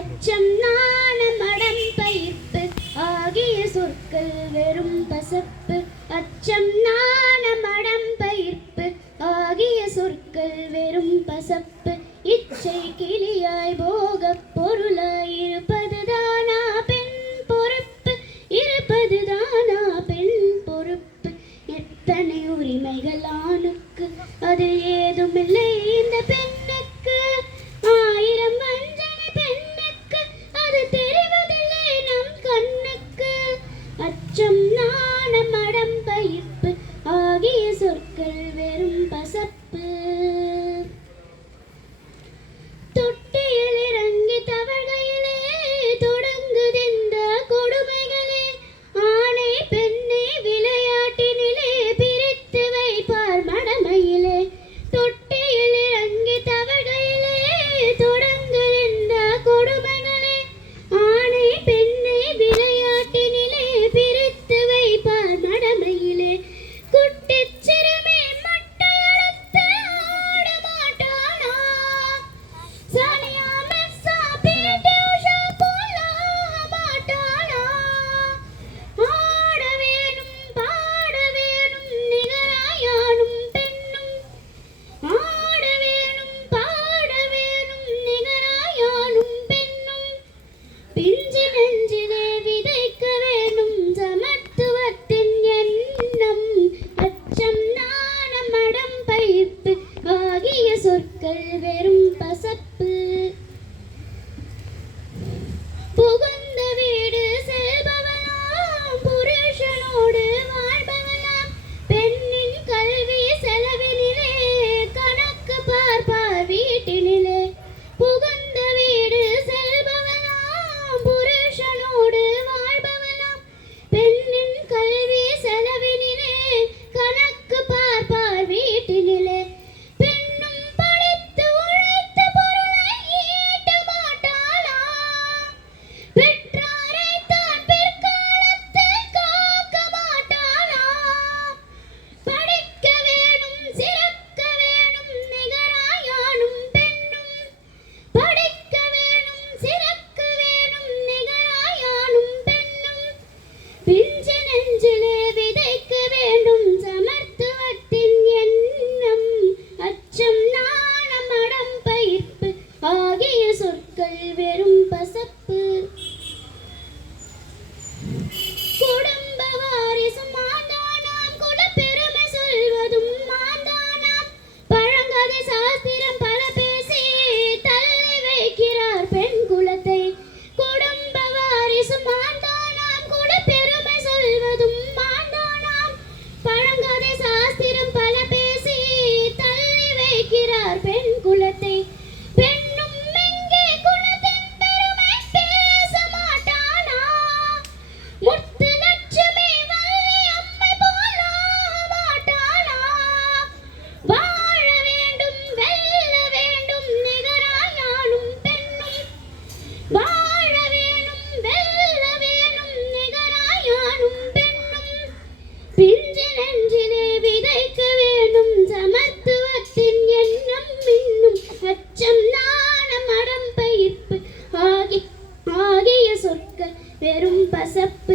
அச்சம் நாணம் அடம்பயிர்ப்பு ஆகிய சொற்கள் வெறும் பசப்பு. அச்சம் நாணம் அடம்பயிர்ப்பு ஆகிய சொற்கள் வெறும் பசப்பு. இச்சை கிளியாய் போகப் பொருளாய் இருப்பதுதானா பெண் பொறுப்பு? இருப்பதுதானா பெண் பொறுப்பு? எத்தனை உரிமைகள் ஆணுக்கு, அது ஏதுமில்லை இந்த பெண்ணுக்கு. ஆயிரம் வஞ்சனை பெண்ணுக்கு, அது தெரிவதில்லை நம் கண்ணுக்கு. அச்சம் நாணம் அடம்பயிர்ப்பு ஆகிய சொற்கள் வெறும் பசப்பு. தொட்டியில் இறங்கி தவழ்கையிலே தொடங்குதிந்த கொடுமைகளே. ஆணை பெண்ணை விளையாட்டினிலே பிரித்து வைப்பார் மடமையிலே. தொட்டியில் இறங்கி தவழ்கையிலே தொடங்குதிந்த கொடுமைகளே. ஆணை பெண்ணை விளையாட்டினிலே பிரித்து வைப்பார் மடமையிலே. குட்டிச் சிறுமி மட்டையெடுத்து ஆட மாட்டானா? சானியா மிர்சா பி.டி. உஷா போல மாட்டானா? ஆட வேணும் பாட வேணும் நிகராயானும் பெண்ணும். ஆட வேணும் பாட வேணும் நிகராயானும் பெண்ணும். பிஞ்சு நெஞ்சிலே விதைக்க வேணும் சமத்துவத்தின் எண்ணம். அச்சம் நாணம் அடம்பயிர்ப்பு ஆகிய சொற்கள் வெறும் பசப்பு. புகுந்த வீடு செல்பவளாம் புருஷனோடு வாழ்பவளாம். பெண்ணின் கல்வி செலவினிலே கணக்கு பார்ப்பார் வீட்டினிலே. புகுந்த வீடு செல்பவளாம் புருஷனோடு வாழ்பவளாம். பெண்ணின் கல்வி செலவினிலே கணக்கு பார்ப்பார் வீட்டினிலே. பெண்ணும் படித்து உழைத்து பொருளை ஈட்ட மாட்டாளா? பெற்றாரை தான் பிற்காலத்தில் காக்க மாட்டாளா? படிக்க வேணும் சிறக்க வேணும் நிகராயானும் பெண்ணும். படிக்க வேணும் சிறக்க வேணும் நிகராயானும் பெண்ணும். பிஞ்சு நெஞ்சிலே விதைக்க வேண்டும் சமத்துவத்தின் எண்ணம். அச்சம் நாணம் அடம்பயிர்ப்பு ஆகிய சொற்கள் வெறும் பசப்பு. குடும்ப வாரிசு மாந்தானாம், குலப்பெருமை சொல்வதும் மாந்தானாம். பழங்கதை சாஸ்திரம் பல பேசி தள்ளி வைக்கிறார் பெண் குலத்தை. குடும்ப வாரிசு மாந்தானாம், குலப்பெருமை சொல்வதும் மாந்தானாம். பழங்கதை சாஸ்திரம் பல பேசி தள்ளி வைக்கிறார் பெண் குலத்தை. பெண்ணும் எங்கே குலத்தின் பெருமை பேச மாட்டானா? முத்து லட்சுமி வள்ளி அம்மை போல மாட்டாளா? வாழ வேண்டும் வெல்ல வேண்டும் நிகராயானும் பெண்ணும். வாழ வேணும் வெல்ல வேணும் நிகராயானும் பெண்ணும். பிஞ்சு நெஞ்சிலே விதைக்க வேண்டும் சமத்துவத்தின் எண்ணம் இன்னும். அச்சம் நாணம் அடம்பயிர்ப்பு ஆகிய சொற்கள் வெறும் பசப்பு.